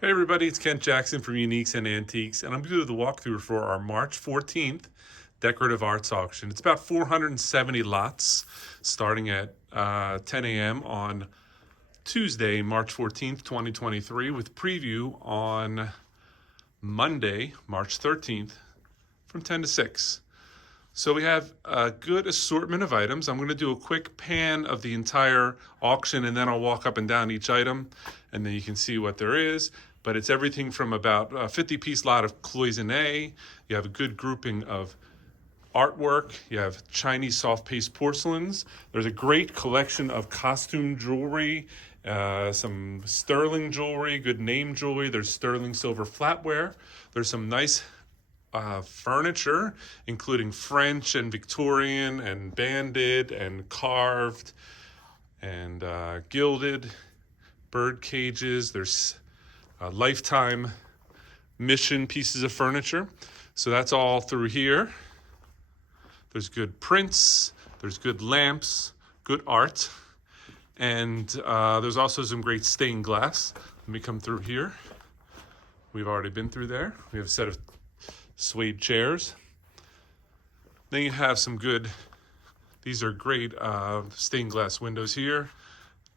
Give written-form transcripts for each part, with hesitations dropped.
Hey everybody, it's Kent Jackson from Uniques and Antiques, and I'm going to do the walkthrough for our March 14th Decorative Arts Auction. It's about 470 lots starting at 10 a.m. on Tuesday, March 14th, 2023, with preview on Monday, March 13th from 10 to 6. So we have a good assortment of items. I'm going to do a quick pan of the entire auction and then I'll walk up and down each item and then you can see what there is. But it's everything from about a 50-piece lot of cloisonne. You have a good grouping of artwork. You have Chinese soft paste porcelains. There's a great collection of costume jewelry, some sterling jewelry, good name jewelry. There's sterling silver flatware. There's some nice furniture, including French and Victorian and banded and carved and gilded bird cages. There's lifetime mission pieces of furniture. So that's all through here. There's good prints, there's good lamps, good art, and there's also some great stained glass. Let me come through here. We've already been through there. We have a set of suede chairs. Then you have some good, these are great stained glass windows here.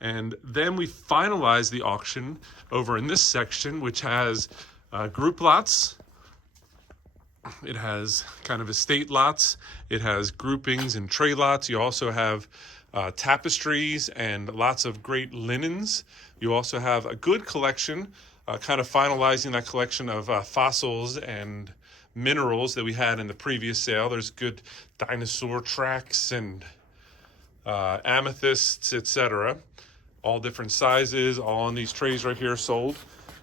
And then we finalize the auction over in this section, which has group lots. It has kind of estate lots. It has groupings and tray lots. You also have tapestries and lots of great linens. You also have a good collection, kind of finalizing that collection of fossils and minerals that we had in the previous sale. There's good dinosaur tracks and amethysts, etc. All different sizes, all on these trays right here sold.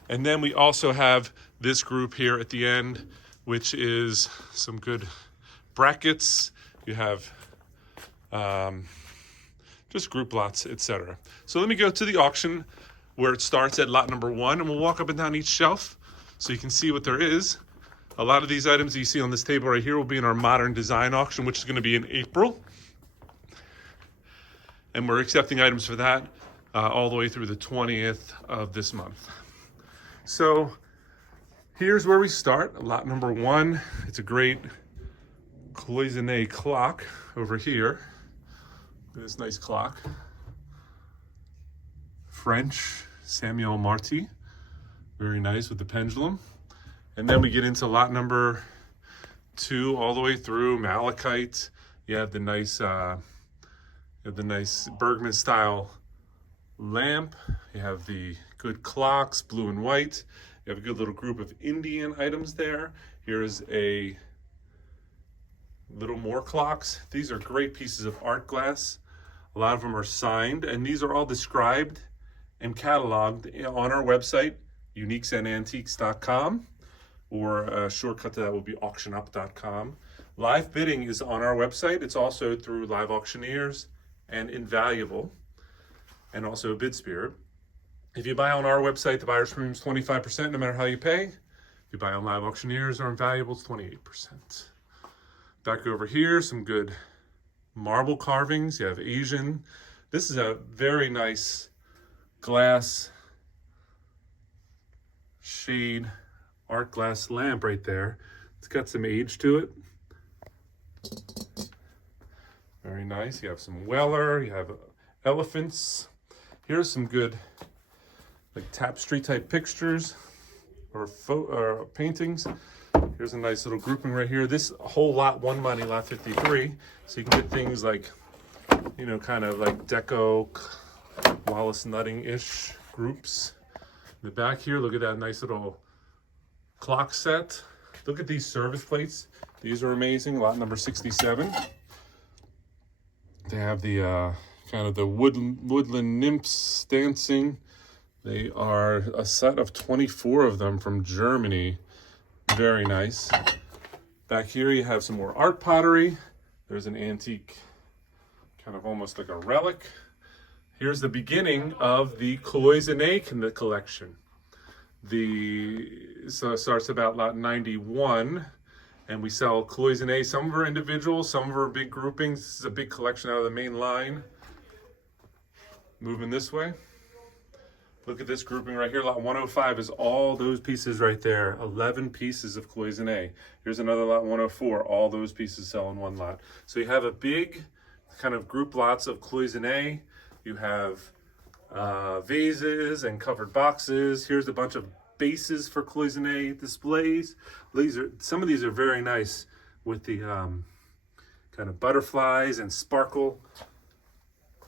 And then we also have this group here at the end, which is some good brackets. You have just group lots, etc. So let me go to the auction where it starts at lot number 1, and we'll walk up and down each shelf so you can see what there is. A lot of these items that you see on this table right here will be in our modern design auction, which is going to be in April. And we're accepting items for that all the way through the 20th of this month. So here's where we start. Lot number 1. It's a great cloisonne clock over here. Look at this nice clock. French, Samuel Marty. Very nice with the pendulum. And then we get into lot number 2 all the way through malachite. You have the nice Bergman style lamp. You have the good clocks, blue and white. You have a good little group of Indian items there. Here's a little more clocks. These are great pieces of art glass. A lot of them are signed, and these are all described and cataloged on our website, uniquesandantiques.com, or a shortcut to that will be auctionup.com. Live bidding is on our website. It's also through Live Auctioneers and Invaluable, and also BidSpirit. If you buy on our website, the buyer's premium is 25%, no matter how you pay. If you buy on Live Auctioneers or Invaluable, it's 28%. Back over here, some good marble carvings. You have Asian. This is a very nice glass shade art glass lamp right there. It's got some age to it. Very nice. You have some Weller. You have elephants. Here's some good like tapestry type pictures or paintings. Here's a nice little grouping right here. This whole lot won money, lot 53. So you can get things like, you know, kind of like deco, Wallace Nutting-ish groups. In the back here, look at that nice little clock set. Look at these service plates. These are amazing. Lot number 67. They have the kind of the woodland nymphs dancing. They are a set of 24 of them from Germany. Very nice. Back here you have some more art pottery. There's an antique, kind of almost like a relic. Here's the beginning of the cloisonne collection. So it starts about lot 91, and we sell cloisonne. Some of them are individual, some of them are big groupings. This is a big collection out of the main line. Moving this way. Look at this grouping right here. Lot 105 is all those pieces right there. 11 pieces of cloisonne. Here's another lot 104. All those pieces sell in one lot. So you have a big kind of group lots of cloisonne. You have vases and covered boxes. Here's a bunch of bases for cloisonne displays. Some of these are very nice with the kind of butterflies and sparkle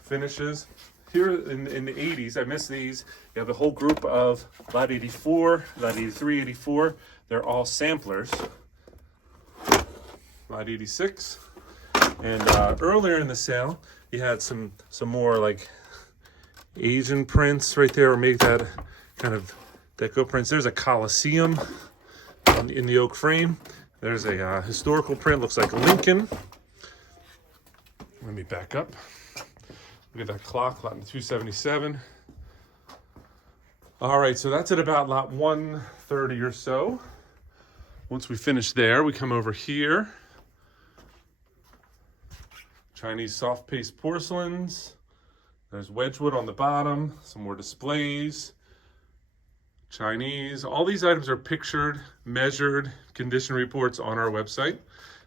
finishes. Here in the 80s, I miss these. You have a whole group of lot 84, lot 83, 84. They're all samplers. Lot 86. And earlier in the sale, you had some more like Asian prints right there, or make that kind of deco prints. There's a Colosseum in the oak frame. There's a historical print, looks like Lincoln. Let me back up. Look at that clock, lot 277. All right, so that's at about lot 130 or so. Once we finish there, we come over here. Chinese soft paste porcelains. There's Wedgwood on the bottom, some more displays. Chinese. All these items are pictured, measured, condition reports on our website.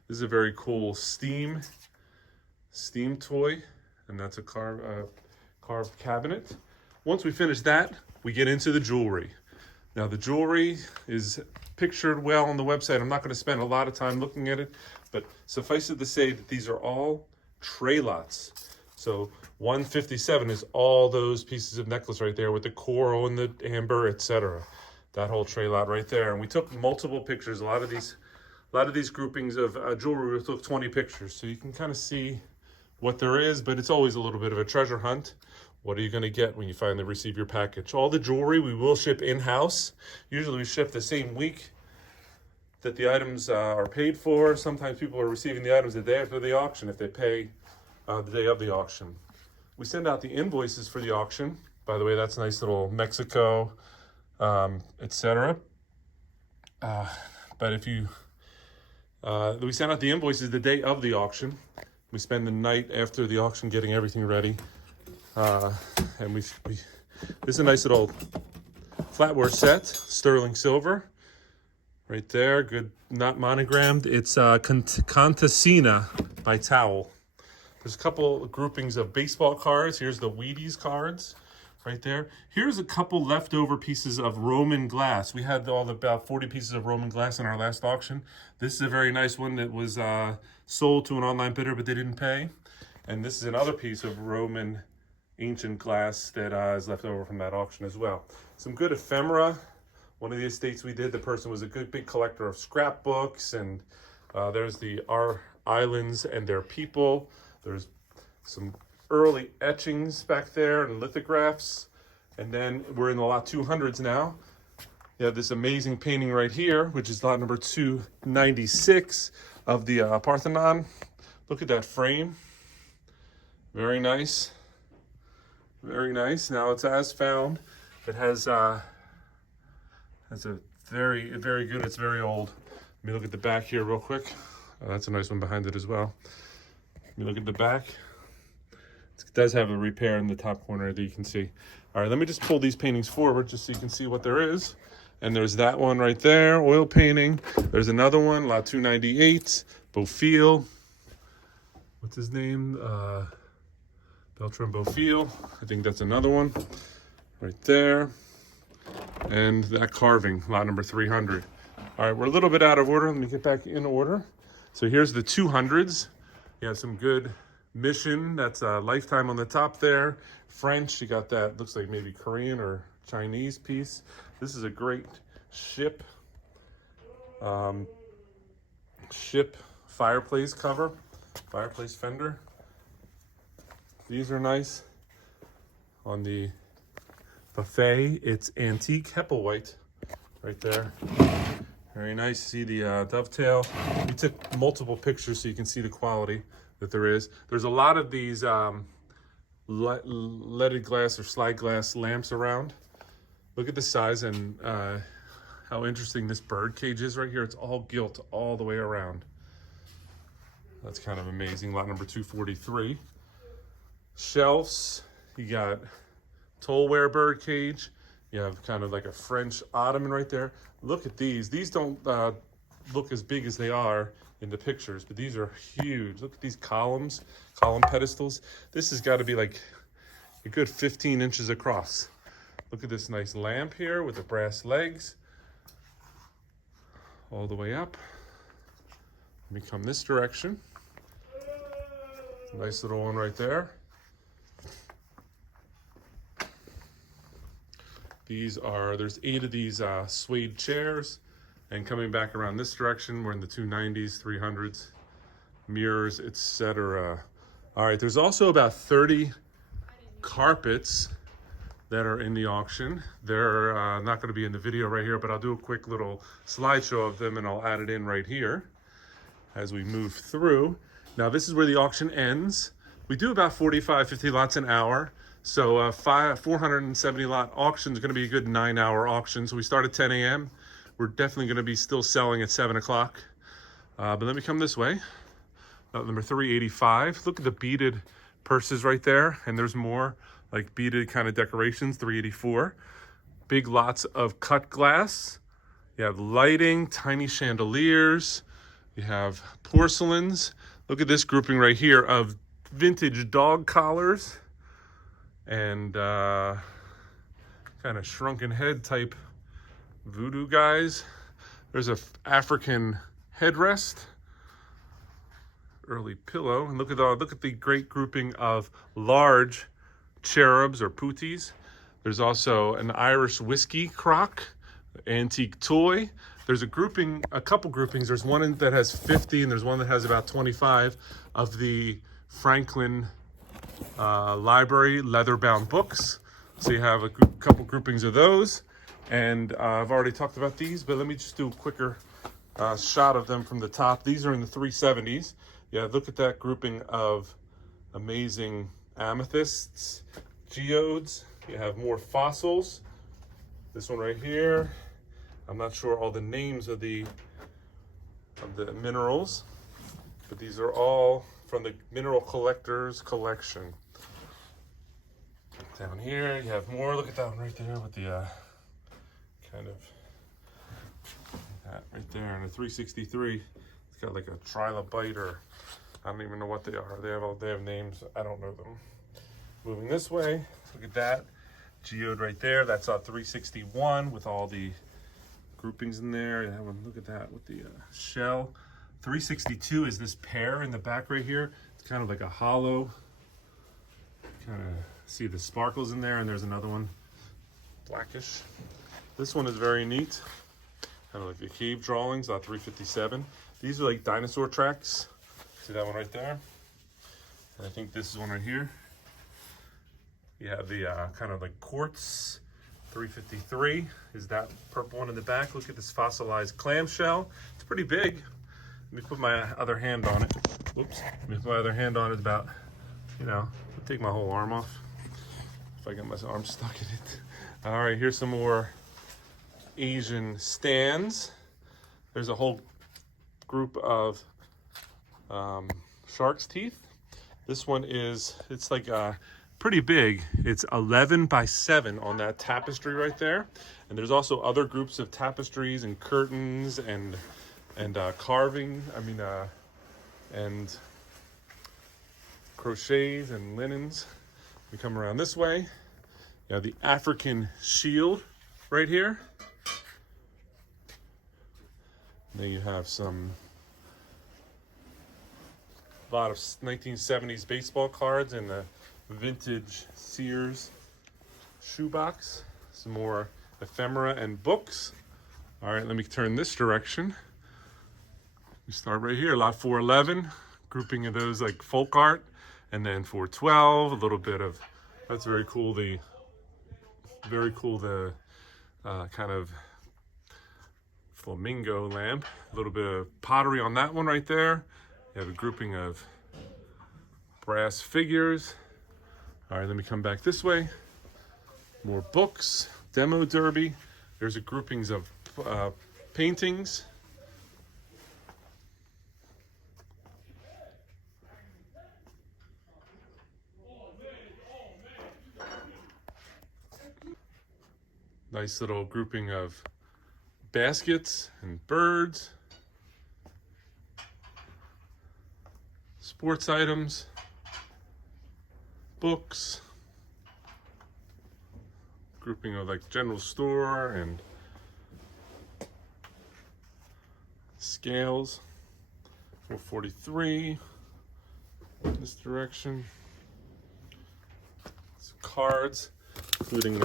This is a very cool steam toy, and that's a carved cabinet. Once we finish that, we get into the jewelry. Now the jewelry is pictured well on the website. I'm not going to spend a lot of time looking at it, but suffice it to say that these are all tray lots. So 157 is all those pieces of necklace right there with the coral and the amber, etc. That whole tray lot right there. And we took multiple pictures. A lot of these groupings of jewelry, we took 20 pictures, so you can kind of see what there is, but it's always a little bit of a treasure hunt. What are you going to get when you finally receive your package? All the jewelry we will ship in-house. Usually we ship the same week that the items are paid for. Sometimes people are receiving the items the day after the auction if they pay the day of the auction. We send out the invoices for the auction. By the way, that's a nice little Mexico, etc. But if you, we send out the invoices the day of the auction. We spend the night after the auction getting everything ready. And this is a nice little flatware set, sterling silver. Right there, good, not monogrammed. It's Contessina by Towel. There's a couple groupings of baseball cards. Here's the Wheaties cards right there. Here's a couple leftover pieces of Roman glass. We had about 40 pieces of Roman glass in our last auction. This is a very nice one that was sold to an online bidder, but they didn't pay. And this is another piece of Roman ancient glass that is left over from that auction as well. Some good ephemera. One of the estates we did, the person was a good big collector of scrapbooks, and there's our islands and their people. There's some early etchings back there and lithographs. And then we're in the lot 200s now. You have this amazing painting right here, which is lot number 296 of the Parthenon. Look at that frame. Very nice. Very nice. Now it's as found. It has a very good, it's very old. Let me look at the back here real quick. Oh, that's a nice one behind it as well. Let me look at the back. It does have a repair in the top corner that you can see. All right, let me just pull these paintings forward just so you can see what there is. And there's that one right there, oil painting. There's another one, lot 298, Beaufil. What's his name? Beltran Beaufil. I think that's another one right there. And that carving, lot number 300. All right, we're a little bit out of order. Let me get back in order. So here's the 200s. You have some good Mission. That's a Lifetime on the top there. French, you got that, looks like maybe Korean or Chinese piece. This is a great ship fireplace cover, fireplace fender. These are nice. On the buffet, it's antique Hepplewhite right there. Very nice. See the dovetail. We took multiple pictures so you can see the quality that there is. There's a lot of these leaded glass or slide glass lamps around. Look at the size and how interesting this bird cage is right here. It's all gilt all the way around. That's kind of amazing. Lot number 243. Shelves. You got Tolware bird cage. You have kind of like a French ottoman right there. Look at these. These don't look as big as they are in the pictures, but these are huge. Look at these column pedestals. This has got to be like a good 15 inches across. Look at this nice lamp here with the brass legs all the way up. Let me come this direction. Nice little one right there. There's 8 of these suede chairs. And coming back around this direction, we're in the 290s, 300s, mirrors, etc. All right, there's also about 30 carpets that are in the auction. They're not going to be in the video right here, but I'll do a quick little slideshow of them and I'll add it in right here as we move through. Now, this is where the auction ends. We do about 45, 50 lots an hour. So 470 lot auction is going to be a good 9-hour auction. So we start at 10 a.m. We're definitely going to be still selling at 7 o'clock. But let me come this way. Number 385. Look at the beaded purses right there. And there's more like beaded kind of decorations, 384. Big lots of cut glass. You have lighting, tiny chandeliers. You have porcelains. Look at this grouping right here of vintage dog collars and kind of shrunken head type voodoo guys. There's a African headrest, early pillow, and look at the great grouping of large cherubs or putis. There's also an Irish whiskey crock, antique toy. There's a couple groupings. There's one that has 50 and there's one that has about 25 of the Franklin Library leather-bound books. So you have a couple groupings of those. And I've already talked about these, but let me just do a quicker shot of them from the top. These are in the 370s. Yeah, look at that grouping of amazing amethysts, geodes. You have more fossils. This one right here. I'm not sure all the names of the minerals, but these are all from the Mineral Collectors Collection. Down here, you have more. Look at that one right there with the kind of that right there. And a 363. It's got like a trilobite, or I don't even know what they are. They have names. I don't know them. Moving this way, look at that geode right there. That's a 361 with all the groupings in there. That one, look at that with the shell. 362 is this pear in the back right here. It's kind of like a hollow. Kind of see the sparkles in there, and there's another one, blackish. This one is very neat. Kind of like the cave drawings, 357. These are like dinosaur tracks. See that one right there? And I think this is one right here. You have the kind of like quartz. 353 is that purple one in the back. Look at this fossilized clamshell. It's pretty big. Let me put my other hand on it. Whoops. Let me put my other hand on it about, I'll take my whole arm off if I get my arm stuck in it. All right, here's some more Asian stands. There's a whole group of shark's teeth. This one it's like pretty big. It's 11 by 7 on that tapestry right there. And there's also other groups of tapestries and curtains and carving. And crochets and linens. We come around this way. You have the African shield right here. Then you have a lot of 1970s baseball cards in the vintage Sears shoebox. Some more ephemera and books. All right, let me turn this direction. We start right here, lot 411, grouping of those like folk art, and then 412, a little bit of, that's very cool, the kind of flamingo lamp, a little bit of pottery on that one right there. You have a grouping of brass figures. All right, let me come back this way. More books, demo derby. There's a groupings of paintings. Nice little grouping of baskets and birds. Sports items. Books. Grouping of like general store and scales. 443 in this direction. Some cards, including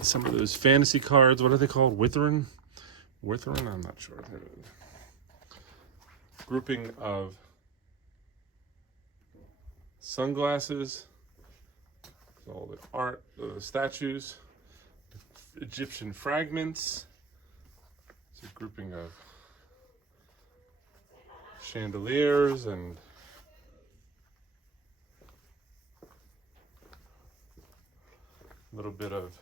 some of those fantasy cards. What are they called? Withering? I'm not sure. Grouping of sunglasses. All the art, the statues, Egyptian fragments. It's a grouping of chandeliers and a little bit of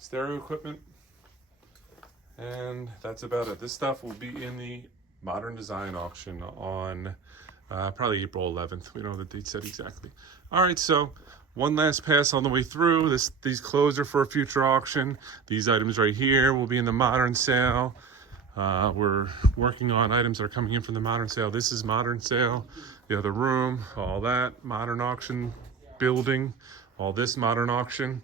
stereo equipment. And that's about it. This stuff will be in the Modern Design auction on probably April 11th. We don't know the date set exactly. All right, so one last pass on the way through. These clothes are for a future auction. These items right here will be in the Modern sale. We're working on items that are coming in from the Modern sale. This is Modern sale. The other room, all that Modern auction building, all this Modern auction.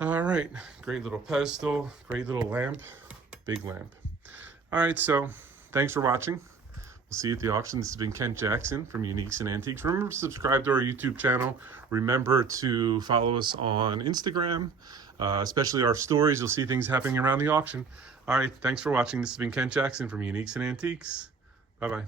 All right, great little pedestal, great little lamp, big lamp. All right, so thanks for watching. We'll see you at the auction. This has been Kent Jackson from Uniques and Antiques. Remember to subscribe to our YouTube channel. Remember to follow us on Instagram, especially our stories. You'll see things happening around the auction. All right, thanks for watching. This has been Kent Jackson from Uniques and Antiques. Bye-bye.